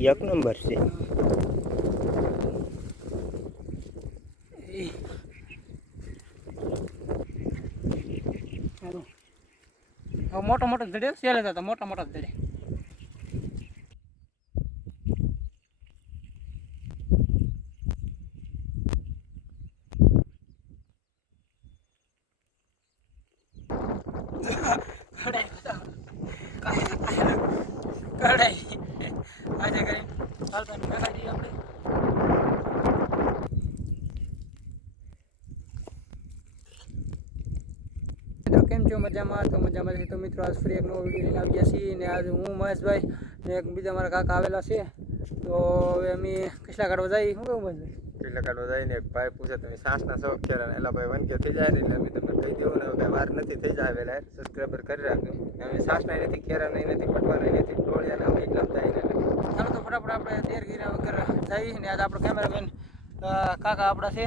એક નંબર છે. મોટો મોટો જડે સેલે હતા મોટા મોટા જડે. કડાઈ આજે કરી હાલતા નખાઈ આપણે. કેમ છો મજામાં? તો મજામાં છે તો મિત્રો આજ ફરી એક નવો વિડીયો લઈને આવી ગયા છીએ. ને આજે હું મહેશભાઈ ને એક બીજા મારા કાકા આવેલા છે. તો હવે અમે કચલા કાઢવા જઈએ. શું કહું મહેશભાઈ? કચલા કાઢવા જઈને એક ભાઈ પૂછે તમે સાસના શોખ છે એલા ભાઈ વનકે થઈ જાય ને એટલે અમે તમને કહી દેવું ને હવે વાર નથી થઈ જાય વહેલા સબસ્ક્રાઈબર કરી રાખજો. અમે સાસના નથી ખેરા નહીં નથી પટવાના નથી ડોળિયા અમે એકલા થાય ને ચાલો તો ફટાફટ આપણે તેર ગીરા વગર જઈએ. ને આજે આપણો કેમેરામેન કાકા આપણા છે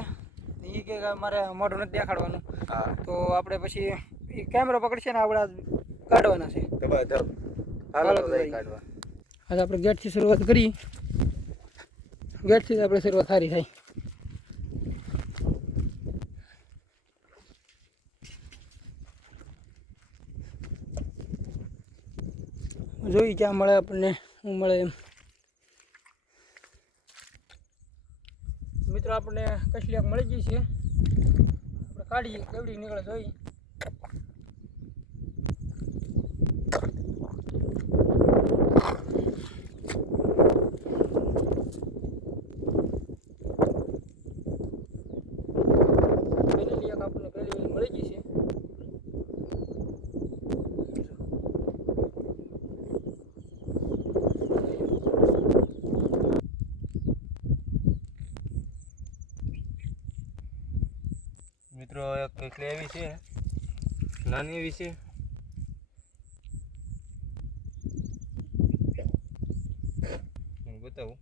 એ કે મારે મોઢું નથી દેખાડવાનું. હા તો આપણે પછી કેમેરો પકડશે ને આપણે કાઢવાના છે. તો બસ હાલો તો જઈ કાઢવા. આજે આપણે ગેટથી શરૂઆત કરી. ગેટથી જ આપણે શરૂઆત સારી થાય. જોઈ ક્યાં મળે આપણને શું મળે એમ. મિત્રો આપણને કચલિયાક મળી ગઈ છે. આપણે કાઢીએ કેવડી નીકળે જોઈ. આપણને પહેલી મળી ગઈ છે. મિત્રો એક કઈકલી એવી છે નાની એવી છે હું બતાવું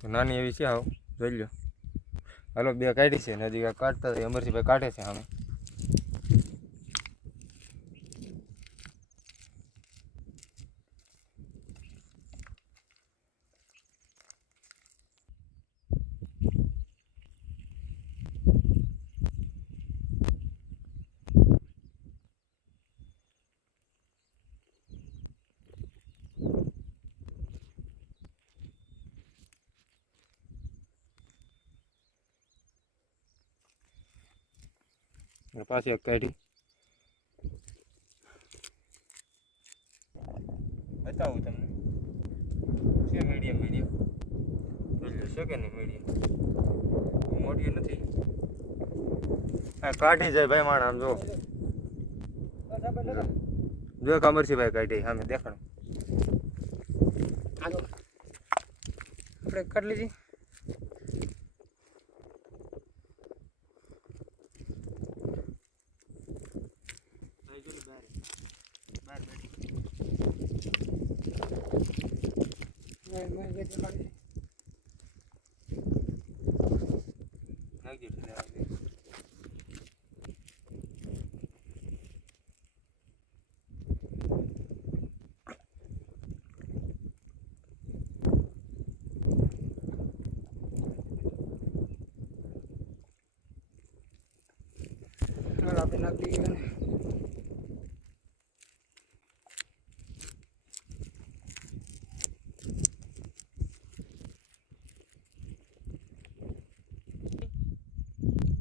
તો નાની એવી છે આવો જોઈ લો. હાલો બે કાઢી છે નજીક કાઢતા અમરજીભાઈ કાઢે છે સામે. પાછી એક કાઢી બતાવું તમને છે મીડિયમ મીડિયમ છે કે નહીં મીડિયમ મોટી નથી. હા કાઢી જાય ભાઈ માણ આમ જો જો ખબર છે ભાઈ કાઢી સામે દેખાડો. આપણે કાઢી લીધી. આપણે નાખી દઈએ.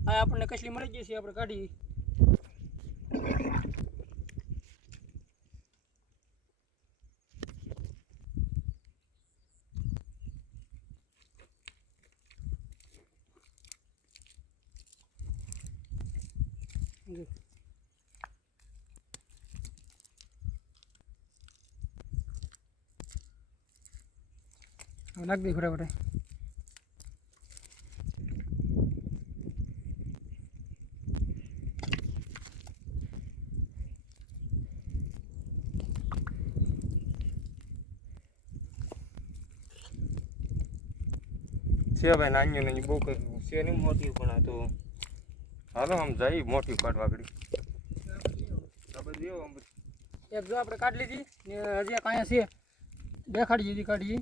હા આપણને કચલી મળી ગઈ છે. આપણે કાઢી નાખ દે ફટાફટ. છે ભાઈ નાની નાની બહુ કઈ છે નહીં મોટી પણ આ તો હાલો આમ જાય મોટી કાઢવા આગળ એક જો આપણે કાઢી લીધી ને હજી એક અહીંયા છે દેખાડી દીધી કાઢી.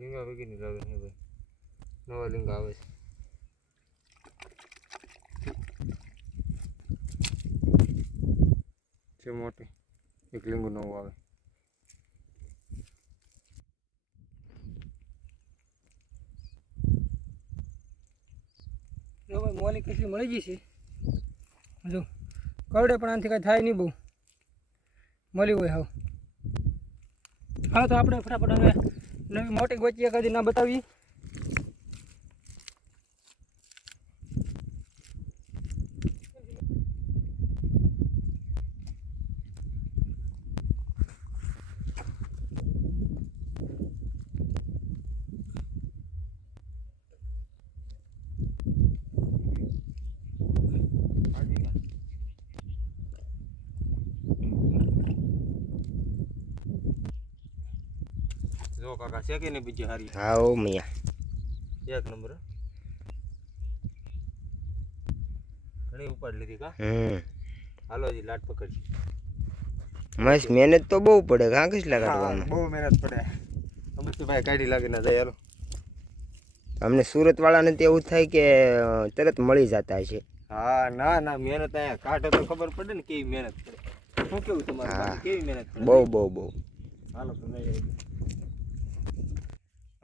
લીંગા વગેરે લાગે છે ભાઈ, નવા લીંગા આવે છે મોટી, એક લીંગુ નવું આવે. જો ભાઈ મોલી કેટલી મળી ગઈ છે. જો કવડે પણ આનાથી કાંઈ થાય નહીં બહુ, મળી હોય હાવ. હા તો આપણે ફટાફટ હવે નવી મોટી ગોચી કદી ના બતાવી. જો કાકા છે કે નહીં બીજી હારી? હા ઓ મિયા, એક નંબર. ઘણી ઉપાડ લીધી કા? હાલો જી લાટ પકડજી. મસ્ત મહેનત તો બહુ પડે કાં કેટલા કાઢવામાં? બહુ મહેનત પડે. અમૃતભાઈ કાઢી લાગે ના જાય. હાલો અમને સુરત વાળાને તો એવું થાય કે તરત મળી જતા છે. હા ના ના, મહેનત અહીંયા કાઢો તો ખબર પડે ને કેવી મહેનત પડે. શું કેવું તમારું? હા. કેવી મહેનત પડે? બહુ બહુ બહુ. હાલો તો નહીં.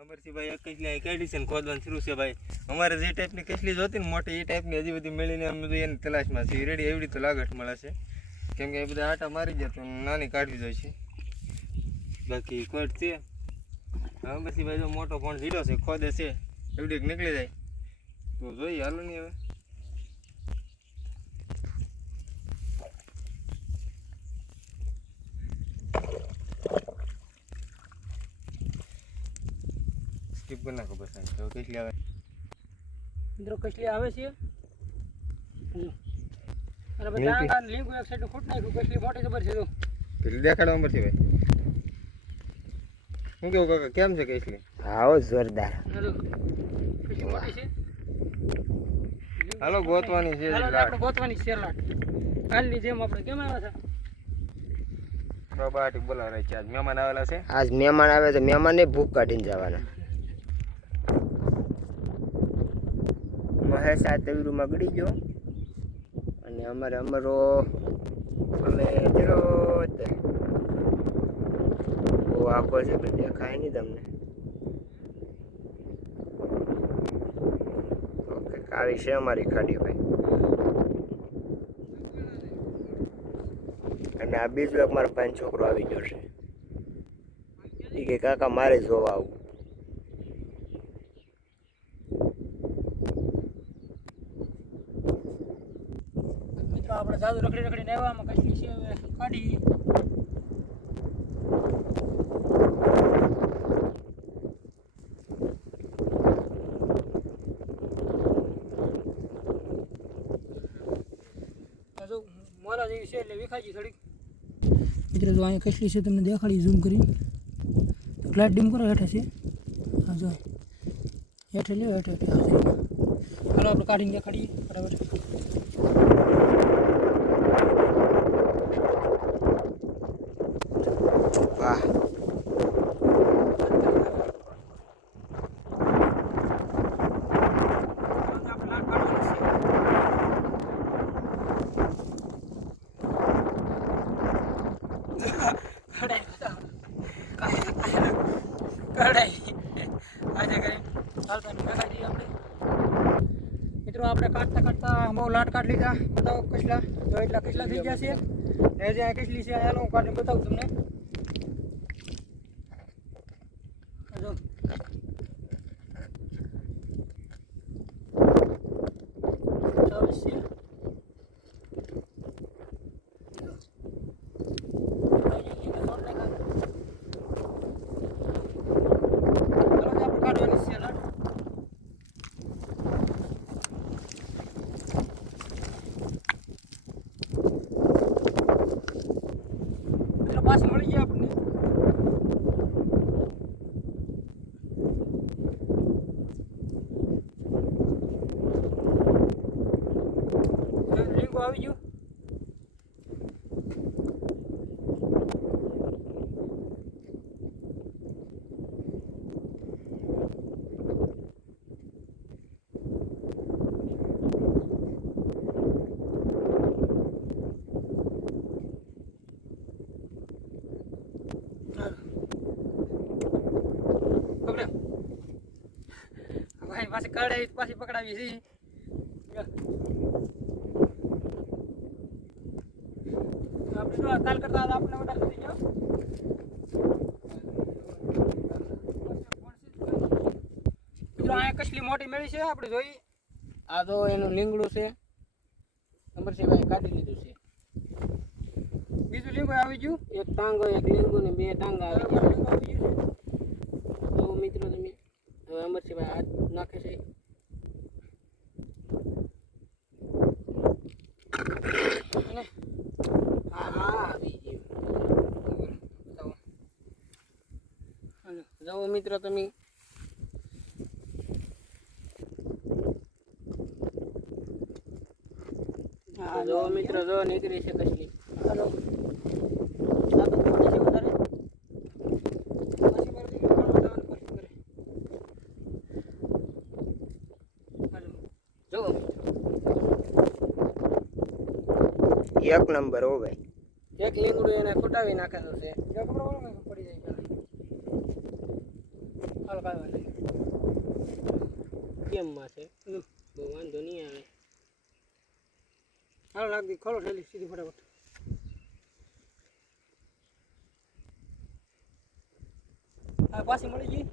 અમરસિંહભાઈ એક કચલી કાઢી છે ને ખોદવાનું શરૂ છે ભાઈ. અમારે જે ટાઈપની કચલી જોતી ને મોટી, એ ટાઈપની હજી બધી મળીને અમે તો એની તલાશમાં છીએ. રેડી એવડી તો લાગટ મળે છે, કેમ કે એ બધા આટા મારી જાય તો નાની કાઢવી જોઈએ છે. બાકી કોટ છે. અમરસિંહભાઈ જો મોટો કોણ જીડો છે, ખોદે છે, એવડી નીકળી જાય તો જોઈએ. હાલો નહીં હવે સ્કીપ કરી નાખો બસ. તો કેટલી આવે મિત્રો કસલી આવે છે. અને બધા લીંબુ એક સાઈડ ખૂટ નાખ્યું. કસલી મોટી જબર છે. જો કેટલી દેખાડો અમરસિંહભાઈ. શું કેવું કાકા, કેમ છે કેટલી? હા હો જોરદાર. કસલી મોટી છે. હાલો ગોતવાની છે. આપણે ગોતવાની છે લાટ. કાલની જેમ આપણે કેમ આવ્યા હતા? બાબાટી બોલાવે છે. આજ મહેમાન આવેલા છે. આજ મહેમાન આવે તો મહેમાનને ભૂખ કાઢીને જવાના. મહેશ આ તવીરુમાં ગળી ગયો અને અમારે અમારો અમે ચલો બહુ આખો છે કે દેખાય નહીં તમને. ઓકે, આવી છે અમારી ખાડી ભાઈ. અને આ બીજો એક મારા ભાઈ છોકરો આવી ગયો છે. એ કે કાકા મારે જોવા આવું. મિત્રો આપણે જાદુ રખડી રખડીને આવ્યા. આમાં કસલી છે હવે કાઢી. જો મોરા જેવી છે એટલે વિખાજી થોડીક. મિત્રો જો અહીંયા કસલી છે તમને દેખાડી ઝૂમ કરી. તો લાઇટ ડીમ કરો. હેઠે છે. હા જો હેઠે લ્યો. હેઠે હેઠે હાલો આપણે કાઢીને દેખાડીએ બરાબર. વાહ, મિત્રો આપણે કાઢતા કાઢતા બહુ લાટ કાઢ લીધા. બતાવો કસલા, જો એટલા કસલા થઈ ગયા છે. ને જે આ કસલી છે એનો હું કાઢીને બતાવું તમને. જો પાછી મળી ગયા આપણને. લીંબુ આવી ગયું. ભાઈ પાછી કઢાઈ પાછી પકડાવી છે. આપણે જો કાલ કરતા આપણે વધારે થઈ ગયો. મિત્રો અહીંયા કસલી મોટી મેળી છે આપણે જોઈ. આ તો એનું લીંગડું છે. નંબર છે ભાઈ કાઢી લીધું છે. બીજું લીંબુ આવી ગયું. એક ટાંગો એક લીંબુ ને 2 ટાંગા આવી ગયા. તો મિત્રો તમે હવે અમરસિંહભાઈ હાથ નાખે છે. જાઓ મિત્રો તમે જો મિત્રો જો નીકળી છે કસલી. હાલો એક નંબર હો ભાઈ. એક લીંગડું એને ખોટાવી નાખેલું છે. પડી જાય હાલ કાંઈ વાંધો નહીં. કેમ માં છે બહુ વાંધો નહીં આવે. હાલો નાખ દી ખોલો થેલી સીધી ફટાફટ. હા પાછી મળી ગઈ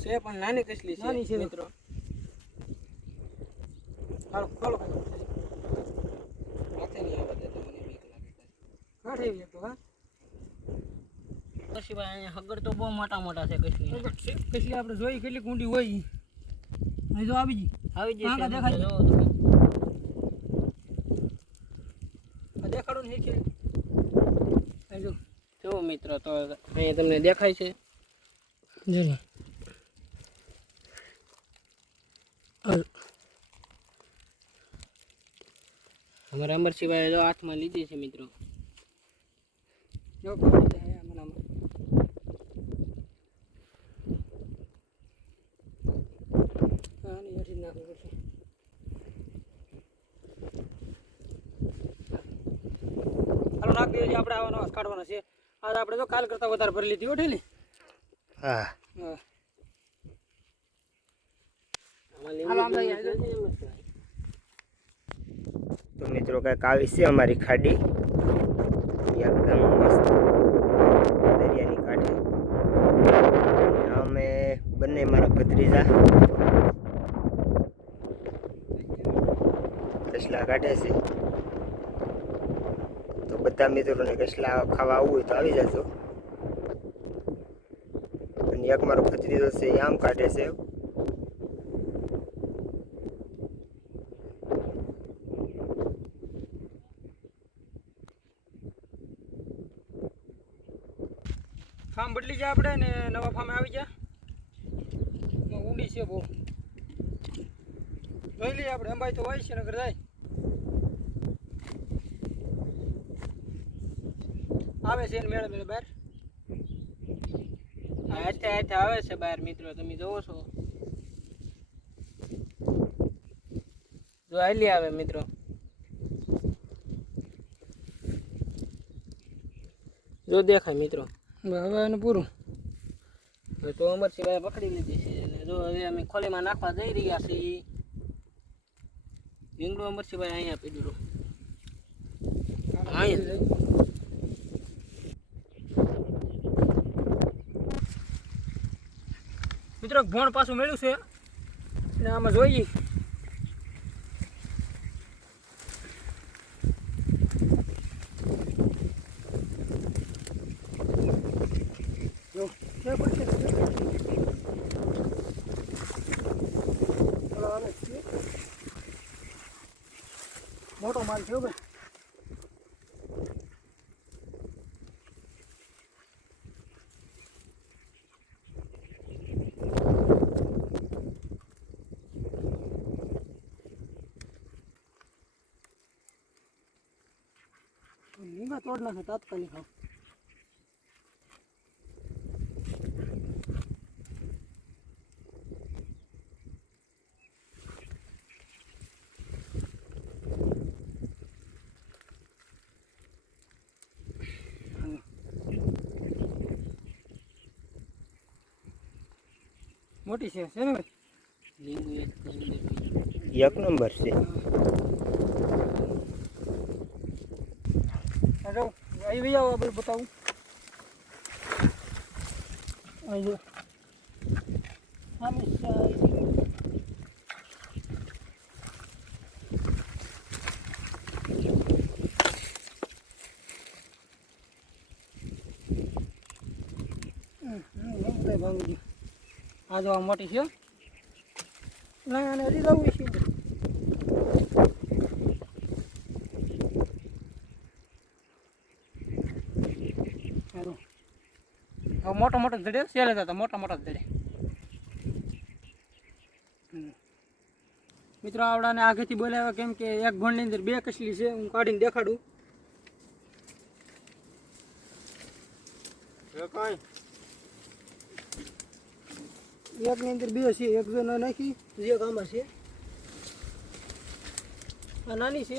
છે પણ નાની કસલી છે. નાની છે મિત્રો. હાલો ખોલો હાથે નહીં આવવા દેતો મને બીક લાગે. કાઢી આવી તો હા પછી ભાઈ અહીંયા હગર તો બહુ મોટા મોટા છે કસલી. કસલી આપણે જોઈ કેટલી કુંડી હોય. અહીં જો આવી ગઈ દેખાય જો તમે દેખાડો ને છે. અહીં જો મિત્રો તો અહીંયા તમને દેખાય છે. જી અમારા અમરસિંહભાઈ જો હાથમાં લીધી છે મિત્રો. જો હાલો નાખ દેજો. આપણે આવવાનો કાઢવાના છે. આજ આપણે તો કાલ કરતા વધારે ભરી લીધી ઓઠેલી. હા તો મિત્રો કંઈક આવી છે અમારી ખાડી. એકદમ મસ્ત દરિયાની કાંઠે. અમે બંને મારા ભત્રીજા કસલા કાઢે છે. તો બધા મિત્રોને કસલા ખાવા આવવું હોય તો આવી જજો. અને એક મારો ભત્રીજો છે એ આમ કાઢે છે. ફાર્મ બદલી જાય આપણે ને નવા ફાર્મ આવી ગયા. ઊંડી છે બહુ. જોઈ લઈએ આપણે. અંબાઈ તો હોય છે નગર જાય આવે છે મેળે મેળે બહાર. હાથે હાથે આવે છે બહાર મિત્રો તમે જોવો છો. જો હાલી આવે મિત્રો. જો દેખાય મિત્રો. હવે એનું પૂરું. તો અમરસિંહભાઈ પકડી લીધી છે. જો હવે અમે ખોલીમાં નાખવા જઈ રહ્યા છીએ. લીંગડો મરચીભાઈ અહીંયા પીડ્યું અહીંયા મિત્રો ભોણ પાછું મળ્યું છે ને આમાં જોઈએ જો ક્યાં પડશે મોટો માલ છે ભાઈ. લીંગા તોડ નાખે તાત્કાલિક હાવ. મોટી છે ને ભાઈ લીંબુ એક નંબર છે. જો અહીં ભાઈ આવો આપણે બતાવું અહીં જો ભાંગી આ જો આ મોટી છે ના અને હજી જવું છે. હવે મોટો મોટો જડે સેલે હતા મોટા મોટા જડે. મિત્રો આવડાને આગેથી બોલાવ્યા કેમ કે એક ભણની અંદર બે કસલી છે. હું કાઢીને દેખાડું. એકની અંદર બે છે. એક જો નાખી એક આમાં છે. આ નાની છે.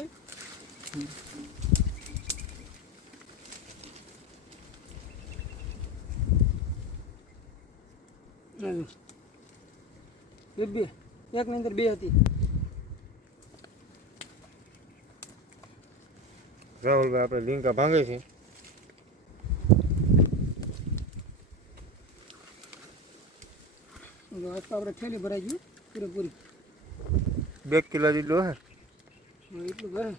બે એકની અંદર બે હતી. રાહુલભાઈ આપણે લીંકા ભાંગે છે. આપણે થેલી ભરાઈ ગયું પૂરેપૂરી 2 કિલો જેટલું હે એટલું ભરે.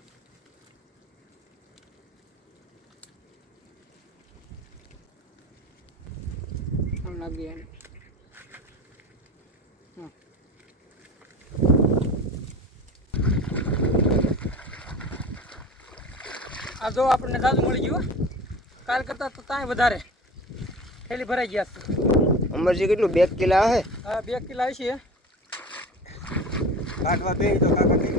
આમ લાગી એને આ જો આપણને તાજું મળી ગયું. કાલ કરતાં તો ત્યાં વધારે થેલી ભરાઈ ગયા છે. અમરજી કેટલું 2 કિલા હે? હા 2 કિલા છે. કાઢવા બે તો કાકા નહીં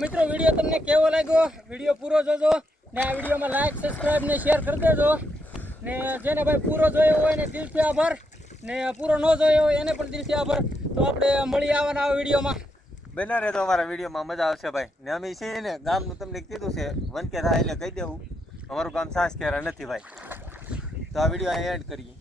મિત્રો વિડીયો તમને કેવો લાગ્યો? વિડીયો પૂરો જોજો ને આ વિડીયોમાં લાઈક સબસ્ક્રાઈબ ને શેર કરી દેજો. ને જેને ભાઈ પૂરો જોયો હોય ને દિલથી આભાર ને પૂરો ન જોયો હોય એને પણ દિલથી આભાર. તો આપણે મળી આવવાના આ વિડીયોમાં. બના રહે તો અમારા વિડીયોમાં મજા આવશે ભાઈ. ને અમે છીએ ને ગામનું તમને કીધું છે વનકે થાય એટલે કહી દેવું અમારું ગામ સાંસકેરા નથી ભાઈ. તો આ વિડીયો અહીં એડ કરીએ.